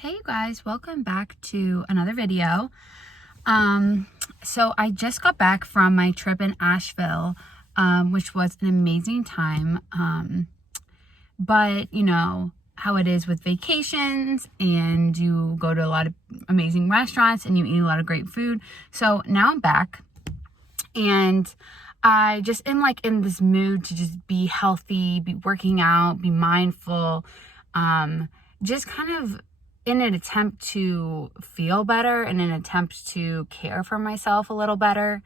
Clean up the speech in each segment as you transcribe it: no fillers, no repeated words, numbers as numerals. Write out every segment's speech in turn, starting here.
Hey you guys, welcome back to another video. So I just got back from my trip in Asheville, which was an amazing time. But you know how it is with vacations, and you go to a lot of amazing restaurants and you eat a lot of great food. So now I'm back, and I just am like in this mood to just be healthy, be working out, be mindful, just kind of in an attempt to feel better, in an attempt to care for myself a little better.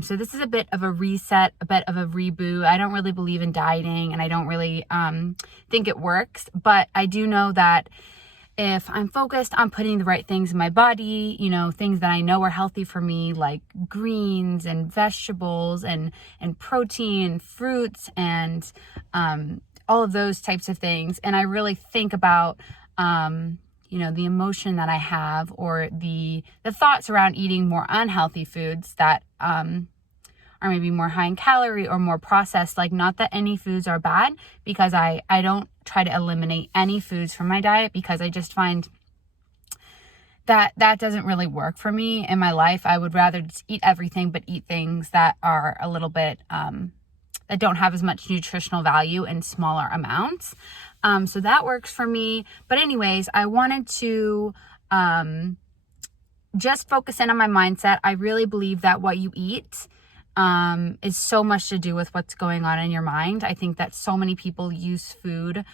So this is a bit of a reset, a bit of a reboot. I don't really believe in dieting, and I don't really think it works, but I do know that if I'm focused on putting the right things in my body, you know, things that I know are healthy for me, like greens and vegetables and protein, fruits, and all of those types of things. And I really think about you know, the emotion that I have, or the thoughts around eating more unhealthy foods that are maybe more high in calorie or more processed. Like, not that any foods are bad, because I don't try to eliminate any foods from my diet, because I just find that doesn't really work for me in my life. I would rather just eat everything, but eat things that are a little bit that don't have as much nutritional value in smaller amounts. So that works for me. But anyways, I wanted to just focus in on my mindset. I really believe that what you eat is so much to do with what's going on in your mind. I think that so many people use food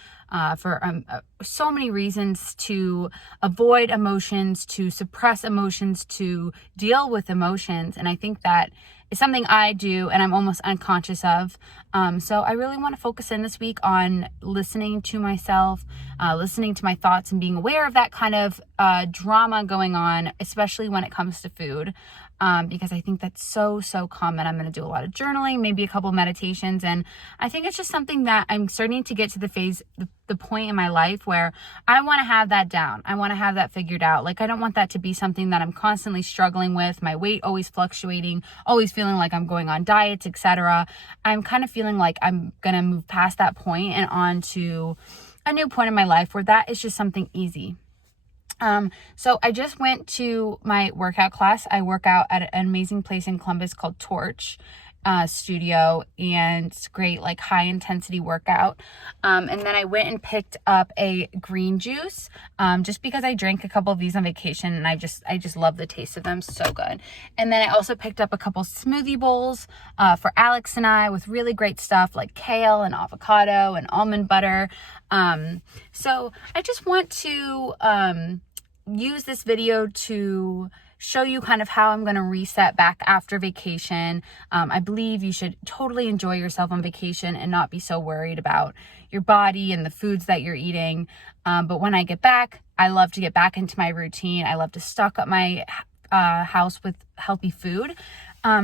for so many reasons: to avoid emotions, to suppress emotions, to deal with emotions. And I think that is something I do and I'm almost unconscious of. So I really want to focus in this week on listening to myself, listening to my thoughts, and being aware of that kind of drama going on, especially when it comes to food. Because I think that's so common. I'm going to do a lot of journaling, maybe a couple meditations. And I think it's just something that I'm starting to get to the point in my life where I want to have that down. I want to have that figured out. Like, I don't want that to be something that I'm constantly struggling with, my weight always fluctuating, always feeling like I'm going on diets, etc. I'm kind of feeling like I'm going to move past that point and on to a new point in my life where that is just something easy. So I just went to my workout class. I work out at an amazing place in Columbus called Torch Studio, and it's great, like high intensity workout. And then I went and picked up a green juice, just because I drank a couple of these on vacation, and I just love the taste of them. So good. And then I also picked up a couple smoothie bowls, for Alex and I, with really great stuff like kale and avocado and almond butter. So I just want to, use this video to show you kind of how I'm going to reset back after vacation. I believe you should totally enjoy yourself on vacation and not be so worried about your body and the foods that you're eating. But when I get back, I love to get back into my routine. I love to stock up my house with healthy food.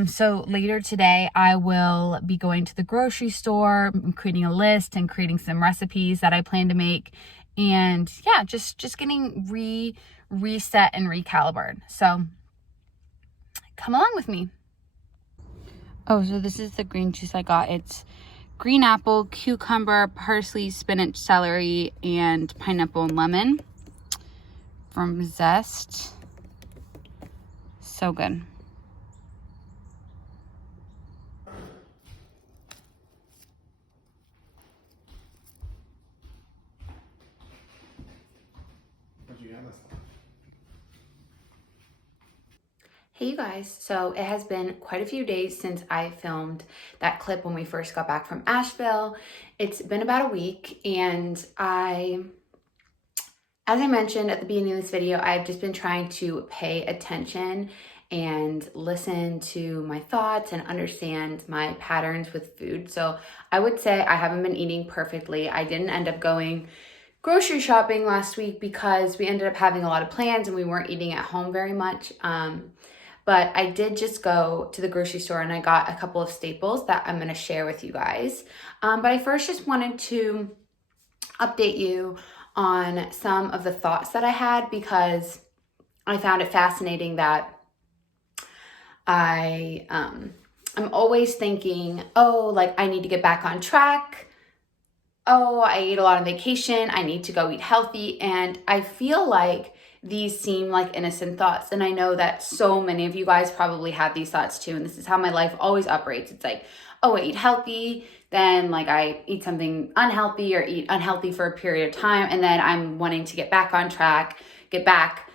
So later today, I will be going to the grocery store, creating a list and creating some recipes that I plan to make. And yeah, just getting reset and recalibrated. So come along with me. Oh, so this is the green juice I got. It's green apple, cucumber, parsley, spinach, celery, and pineapple and lemon from Zest. So good. Hey you guys, so it has been quite a few days since I filmed that clip when we first got back from Asheville. It's been about a week, and as I mentioned at the beginning of this video, I've just been trying to pay attention and listen to my thoughts and understand my patterns with food. So I would say I haven't been eating perfectly. I didn't end up going grocery shopping last week because we ended up having a lot of plans and we weren't eating at home very much. But I did just go to the grocery store and I got a couple of staples that I'm going to share with you guys. But I first just wanted to update you on some of the thoughts that I had, because I found it fascinating that I'm always thinking, oh, like I need to get back on track. Oh, I ate a lot on vacation. I need to go eat healthy. And I feel like these seem like innocent thoughts. And I know that so many of you guys probably have these thoughts too. And this is how my life always operates. It's like, oh, I eat healthy. Then like I eat something unhealthy or eat unhealthy for a period of time. And then I'm wanting to get back on track, get back,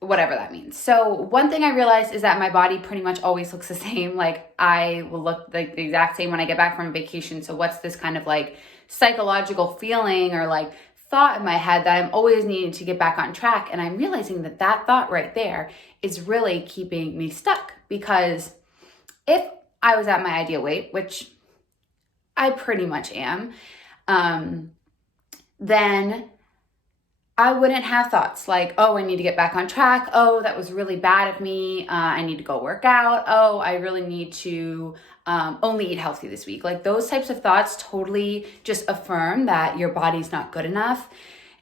whatever that means. So one thing I realized is that my body pretty much always looks the same. Like I will look like the exact same when I get back from vacation. So what's this kind of like psychological feeling or like thought in my head that I'm always needing to get back on track? And I'm realizing that that thought right there is really keeping me stuck, because if I was at my ideal weight, which I pretty much am, then I wouldn't have thoughts like, oh, I need to get back on track. Oh, that was really bad of me. I need to go work out. Oh, I really need to only eat healthy this week. Like those types of thoughts totally just affirm that your body's not good enough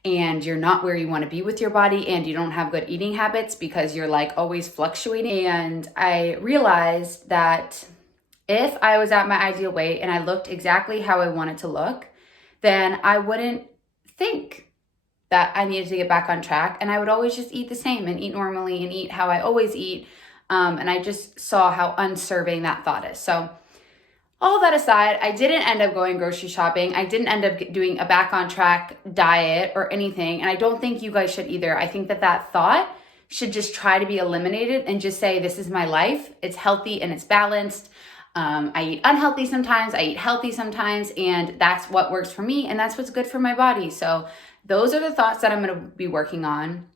and you're not where you want to be with your body and you don't have good eating habits because you're like always fluctuating. And I realized that if I was at my ideal weight and I looked exactly how I wanted to look, then I wouldn't think that I needed to get back on track. And I would always just eat the same and eat normally and eat how I always eat. And I just saw how unserving that thought is. So all that aside, I didn't end up going grocery shopping. I didn't end up doing a back on track diet or anything. And I don't think you guys should either. I think that that thought should just try to be eliminated and just say, this is my life. It's healthy and it's balanced. I eat unhealthy sometimes, I eat healthy sometimes, and that's what works for me, and that's what's good for my body. So those are the thoughts that I'm going to be working on.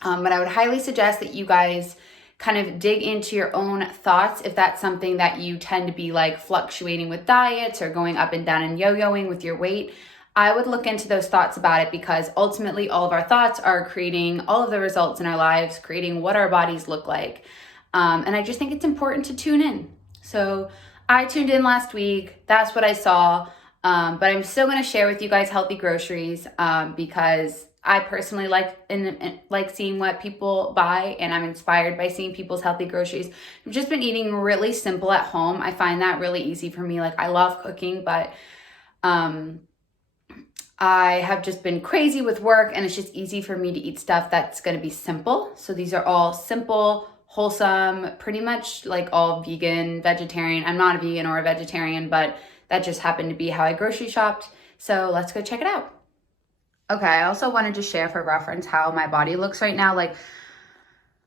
But I would highly suggest that you guys kind of dig into your own thoughts if that's something that you tend to be like fluctuating with diets or going up and down and yo-yoing with your weight. I would look into those thoughts about it, because ultimately all of our thoughts are creating all of the results in our lives, creating what our bodies look like. And I just think it's important to tune in. So I tuned in last week. That's what I saw. But I'm still going to share with you guys healthy groceries because I personally like seeing what people buy, and I'm inspired by seeing people's healthy groceries. I've just been eating really simple at home. I find that really easy for me. Like I love cooking, but I have just been crazy with work, and it's just easy for me to eat stuff that's going to be simple. So these are all simple, wholesome, pretty much like all vegan, vegetarian. I'm not a vegan or a vegetarian, but that just happened to be how I grocery shopped. So let's go check it out. Okay, I also wanted to share for reference how my body looks right now. Like,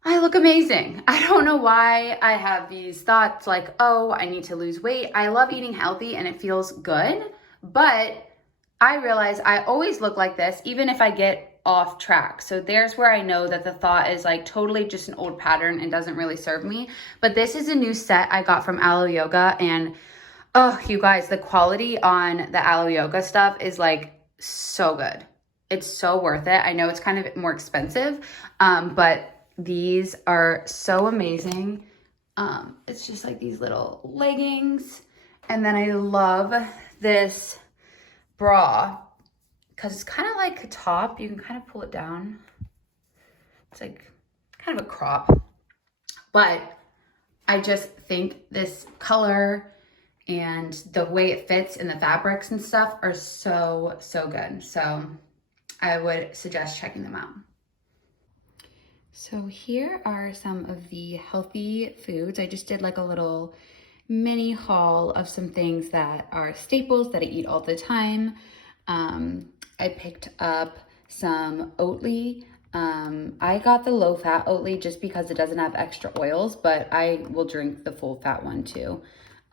I look amazing. I don't know why I have these thoughts like, oh, I need to lose weight. I love eating healthy and it feels good, but I realize I always look like this even if I get off track. So there's where I know that the thought is like totally just an old pattern and doesn't really serve me. But this is a new set I got from Aloe Yoga, and oh, you guys, the quality on the Aloe Yoga stuff is like so good. It's so worth it. I know it's kind of more expensive, but these are so amazing. It's just like these little leggings. And then I love this bra because it's kind of like a top. You can kind of pull it down. It's like kind of a crop. But I just think this color and the way it fits and the fabrics and stuff are so, so good. So I would suggest checking them out. So here are some of the healthy foods. I just did like a little mini haul of some things that are staples that I eat all the time. I picked up some Oatly. I got the low fat Oatly just because it doesn't have extra oils, but I will drink the full fat one too.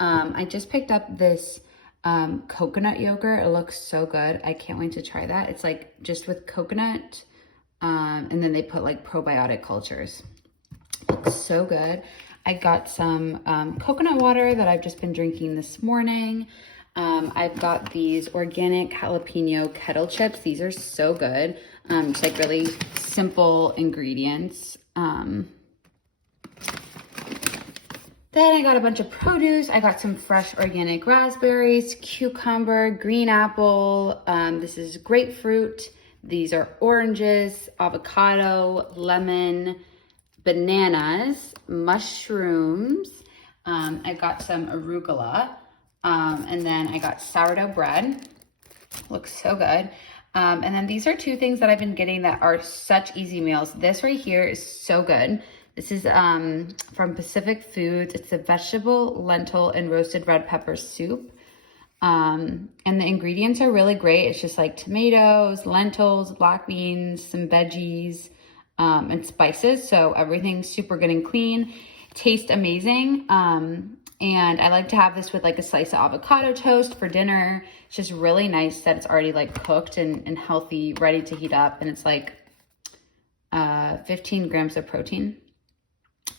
I just picked up this coconut yogurt. It looks so good. I can't wait to try that. It's like just with coconut, and then they put like probiotic cultures. Looks so good. I got some coconut water that I've just been drinking this morning. I've got these organic jalapeno kettle chips. These are so good. Just like really simple ingredients. Then I got a bunch of produce. I got some fresh organic raspberries, cucumber, green apple. This is grapefruit. These are oranges, avocado, lemon, bananas, mushrooms. I got some arugula. And then I got sourdough bread. Looks so good. And then these are two things that I've been getting that are such easy meals. This right here is so good. This is from Pacific Foods. It's a vegetable, lentil, and roasted red pepper soup. And the ingredients are really great. It's just like tomatoes, lentils, black beans, some veggies, and spices. So everything's super good and clean. Tastes amazing. And I like to have this with like a slice of avocado toast for dinner. It's just really nice that it's already like cooked and healthy, ready to heat up. And it's like 15 grams of protein.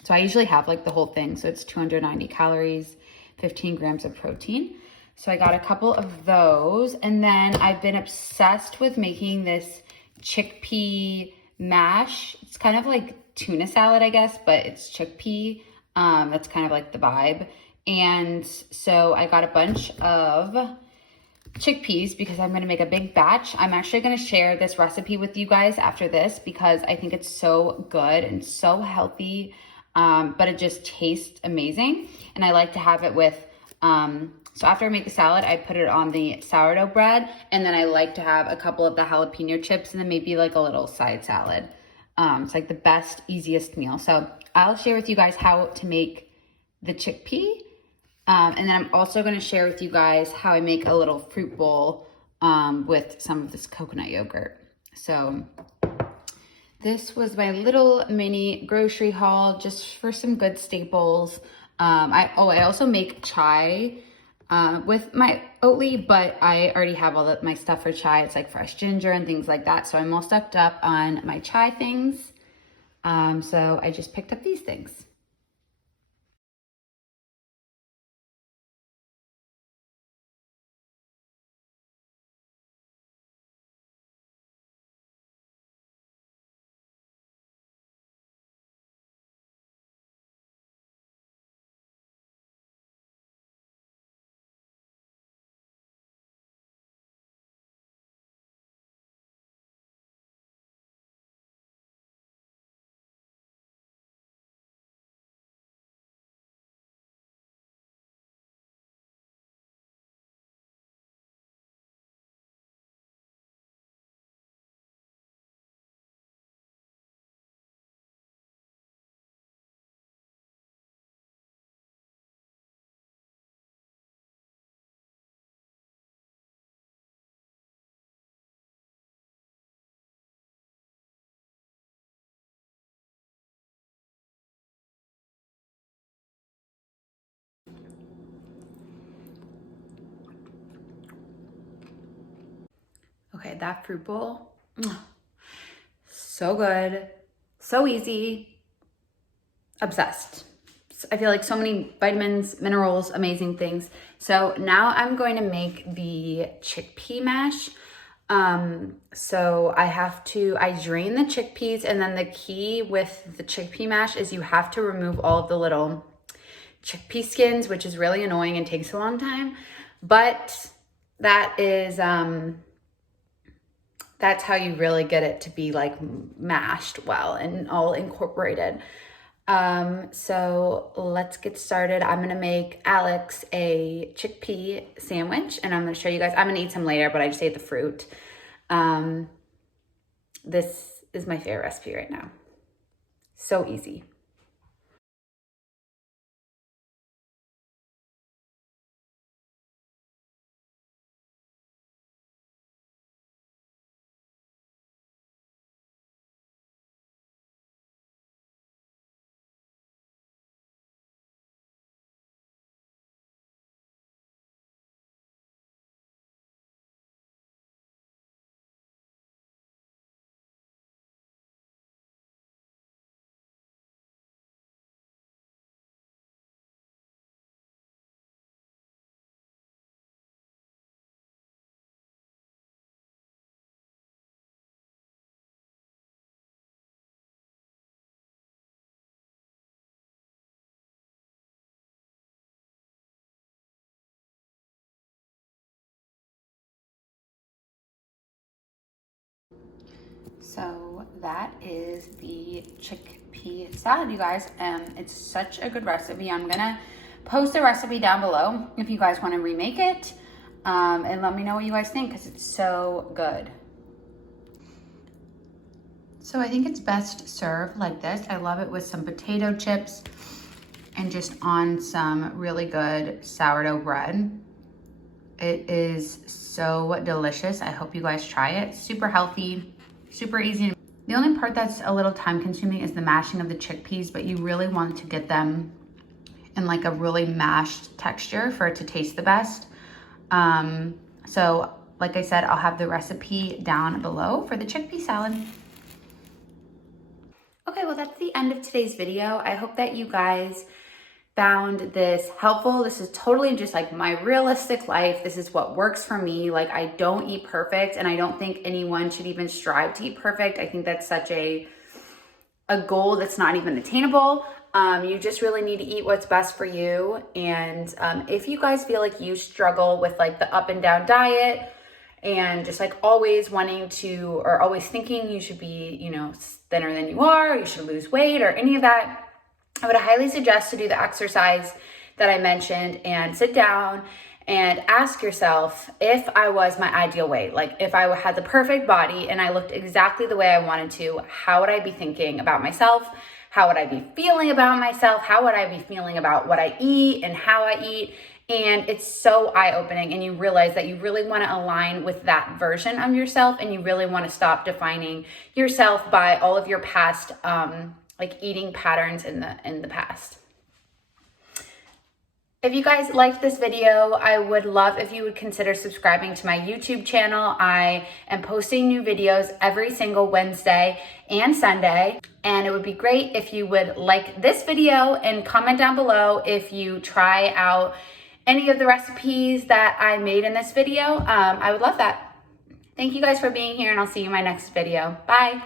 So I usually have like the whole thing. So it's 290 calories, 15 grams of protein. So I got a couple of those. And then I've been obsessed with making this chickpea mash. It's kind of like tuna salad, I guess, but it's chickpea. That's kind of like the vibe. And so I got a bunch of chickpeas because I'm going to make a big batch. I'm actually going to share this recipe with you guys after this because I think it's so good and so healthy, but it just tastes amazing. And I like to have it with, so after I make the salad, I put it on the sourdough bread, and then I like to have a couple of the jalapeno chips and then maybe like a little side salad. It's like the best, easiest meal. So I'll share with you guys how to make the chickpea. And then I'm also going to share with you guys how I make a little fruit bowl with some of this coconut yogurt. So this was my little mini grocery haul just for some good staples. I also make chai with my Oatly, but I already have all of my stuff for chai. It's like fresh ginger and things like that. So I'm all stocked up on my chai things. So I just picked up these things. Okay, that fruit bowl, so good, so easy, obsessed. I feel like so many vitamins, minerals, amazing things. So now I'm going to make the chickpea mash. So I drain the chickpeas, and then the key with the chickpea mash is you have to remove all of the little chickpea skins, which is really annoying and takes a long time. But that is, that's how you really get it to be like mashed well and all incorporated. So let's get started. I'm gonna make Alex a chickpea sandwich, and I'm gonna show you guys. I'm gonna eat some later, but I just ate the fruit. This is my favorite recipe right now. So easy. So that is the chickpea salad, you guys. It's such a good recipe. I'm gonna post the recipe down below if you guys want to remake it, and let me know what you guys think, because it's so good. So I think it's best served like this. I love it with some potato chips and just on some really good sourdough bread. It is so delicious. I hope you guys try it. Super healthy, super easy. The only part that's a little time consuming is the mashing of the chickpeas, but you really want to get them in like a really mashed texture for it to taste the best. So like I said, I'll have the recipe down below for the chickpea salad. Okay, well, that's the end of today's video. I hope that you guys found this helpful. This is totally just like my realistic life. This is what works for me. Like, I don't eat perfect, and I don't think anyone should even strive to eat perfect. I think that's such a goal that's not even attainable. You just really need to eat what's best for you. And if you guys feel like you struggle with like the up and down diet and just like always wanting to, or always thinking you should be, you know, thinner than you are, you should lose weight or any of that, I would highly suggest to do the exercise that I mentioned and sit down and ask yourself, if I was my ideal weight, like if I had the perfect body and I looked exactly the way I wanted to, how would I be thinking about myself? How would I be feeling about myself? How would I be feeling about what I eat and how I eat? And it's so eye-opening, and you realize that you really want to align with that version of yourself, and you really want to stop defining yourself by all of your past like eating patterns in the past. If you guys liked this video, I would love if you would consider subscribing to my YouTube channel. I am posting new videos every single Wednesday and Sunday, and it would be great if you would like this video and comment down below if you try out any of the recipes that I made in this video. I would love that. Thank you guys for being here, and I'll see you in my next video. Bye.